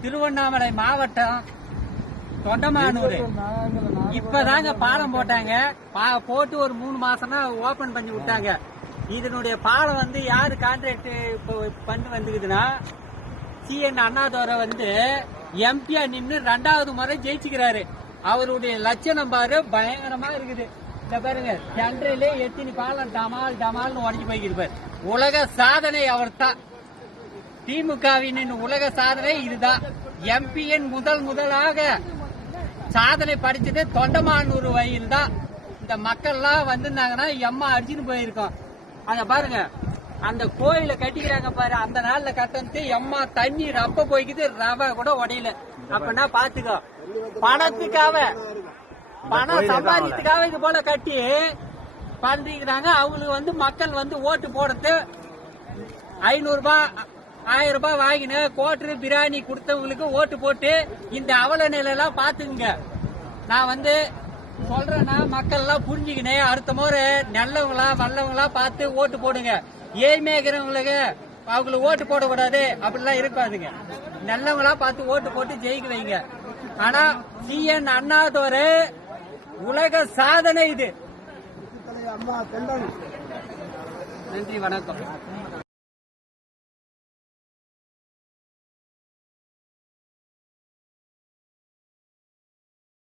திருவண்ணாமலை மாவட்டம் தொண்டமானூர் இப்பதாங்க பாலம் போட்டாங்க. போட்டு ஒரு 3 மாசம் தான் ஓபன் பண்ணி விட்டாங்க. இதனுடைய பாலம் வந்து யாரு கான்ட்ராக்ட் பண்ணி வந்துக்குதுன்னா CN அண்ணாதுரை வந்து எம்பியா நின்று 2வது முறை ஜெயிச்சுக்கிறாரு. அவருடைய லட்சணம் பாரு பயங்கரமா இருக்குது. இந்த பாருங்க சென்ட்ரலே எத்தினி பாலம் டமால் டமால்னு உடஞ்சி போய்க்கிருப்பார். உலக சாதனை அவர் தான். திமுகவின் உலக சாதனை இதுதான். எம்பிஎன் முதலாக சாதனை படிச்சது தொண்டமானூர் வயல் தான். இந்த மக்கள்லாம் வந்திருந்தாங்கன்னா எம்மா அடிச்சுன்னு போயிருக்கோம். அத பாருங்க அந்த கோயில கட்டிக்கிறாங்க பாரு. அந்த நாள்ல கட்டந்து எம்மா தண்ணி ரப்ப போய்க்குது, ரவ கூட உடையல. அப்படின்னா பாத்துக்கோ, பணத்துக்காக பணம் சம்பாதிக்கிறதுக்காக இது போல கட்டி பண்ணிக்கிறாங்க. அவங்களுக்கு வந்து மக்கள் வந்து ஓட்டு போடுறது 500 ரூபாய் 1000 ரூபாய் வாங்கின கோட்டரு பிரியாணி கொடுத்தவங்களுக்கு ஓட்டு போட்டு இந்த அவல நிலையெல்லாம் பாத்துங்க. நான் வந்து சொல்றேன்னா மக்கள் எல்லாம் புரிஞ்சுக்கினேன். அடுத்த முறை நல்லவங்களா வல்லவங்களா பார்த்து ஓட்டு போடுங்க. ஏழ்மையாகிறவங்களுக்கு அவங்களுக்கு ஓட்டு போடக்கூடாது அப்படிலாம் இருக்காதுங்க. நல்லவங்களா பார்த்து ஓட்டு போட்டு ஜெயிக்க வைங்க. ஆனா CN அண்ணாதுரை உலக சாதனை இது. நன்றி, வணக்கம்.